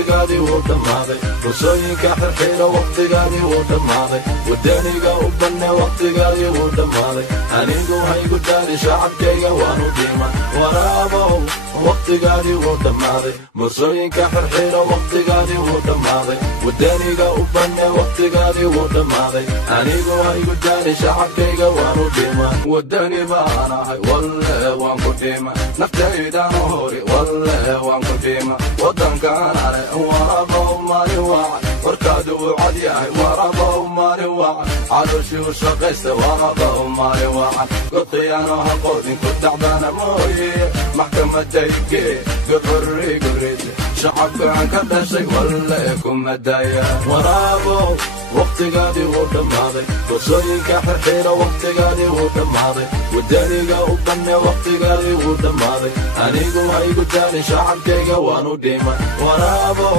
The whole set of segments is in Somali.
waqtigaadii wuu dhammaaday qosooyinka xirxiira waqtigaadii wuu dhammaaday wadaniga u banne waqtigaadii wuu dhammaaday anigu haygu daali shacabkayga waanu dhiman waraabow waqtigaadii wuu dhammaaday qosooyinka xirxiira waqtigaadii wuu dhammaaday wadaniga u banne waqtigaadii wuu dhammaaday anigu haygu daali shacabkayga waanu dhiman wadani baan ahay walle waan ku dhiman naftaydan hori walle waan ku dhiman wadankaan ale waraabow maalin waacan warkaadu wuu cad yahay waraabow maalin waacan calooshii u shaqaysta waraabow maalin waacan god khiyaano ha qoodin ku dhacdana mooye maxkamaddaygee god xurrigurisa shacabkaan ka dhashay walle kuma daya waraabow waqtigaadii wuu dhammaaday qosooyinka xirxiira waqtigaadii wuu dhammaaday wadaniga u banne waqtigaadii wuu dhammaaday anigu haygu daali shacabkayga waanu dhiman waraabow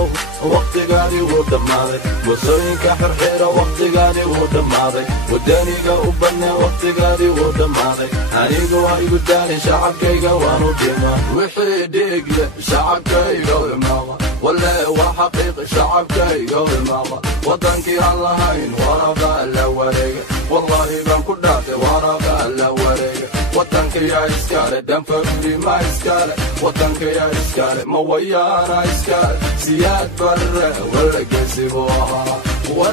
waqtigaadii wuu dhammaaday qosooyinka xirxiira waqtigaadii wuu dhammaaday wadaniga u banne waqtigaadii wuu dhammaaday anigu haygu daali shacabkayga waanu dhiman wixii dhiigle shacabkayga imaama walle waa xaqiiq shacabkayga imaama wadankii aan lahayn waraba la wareega wallahi baan ku dhaafay waraba la wareega wadankayaa iskale danfaguri ma iskale wadankayaa iskale mawayaana iskale siyaad barre walla geesibu ahaa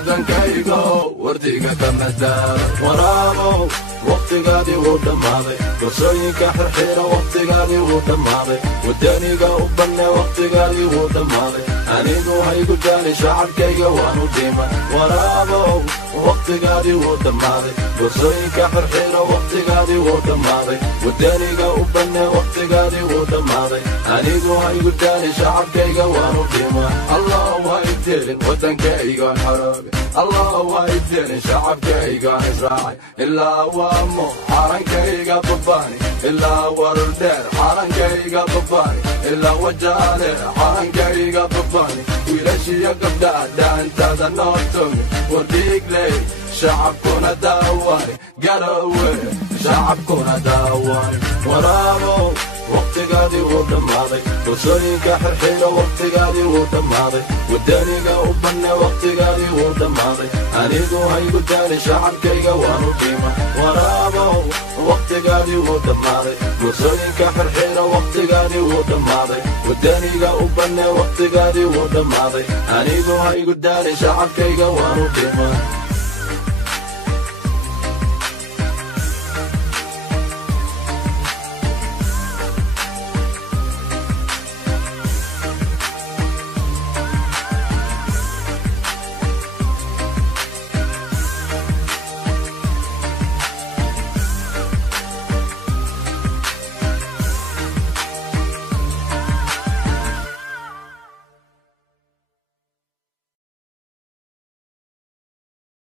wadankaygo wardiga kama daaro waraabow waqtigaadii wuu dhammaaday qosooyinka xirxiira waqtigaadii wuu dhammaaday wadaniga u banne waqtigaadii wuu dhammaaday anigu haygu daali shacabkayga waanu dhiman waraabow waqtigaadii wuu dhammaaday qosooyinka xirxiira waqtigaadii wuu dhammaaday wadaniga u banne waqtigaadii wuu dhammaaday anigu haygu daali shacabkayga waanu dhiman allahu haydelin wadankaygaan xoroobe allahu haydelin shacabkaygaan israacay ilaa waamo xarankayga babani ilaa wardheer xarankayga babani ilaa wajaale xarankayga babani wiilashiyo gabdhaha dhaantaada noo togi wardhiigley shacabkuna daawani garowe shacabkuna daawani waraabow waqtigaadii wuu dhammaaday qosooyinka xirxiira waqtigaadii wuu dhammaaday wadaniga u banne waqtigaadii wuu dhammaaday anigu haygu daali shacabkayga waanu dhiman waraabow waqtigaadii wuu dhammaaday qosooyinka xirxiira waqtigaadii wuu dhammaaday wadaniga u banne waqtigaadii wuu dhammaaday anigu haygu daali shacabkayga waanu dhiman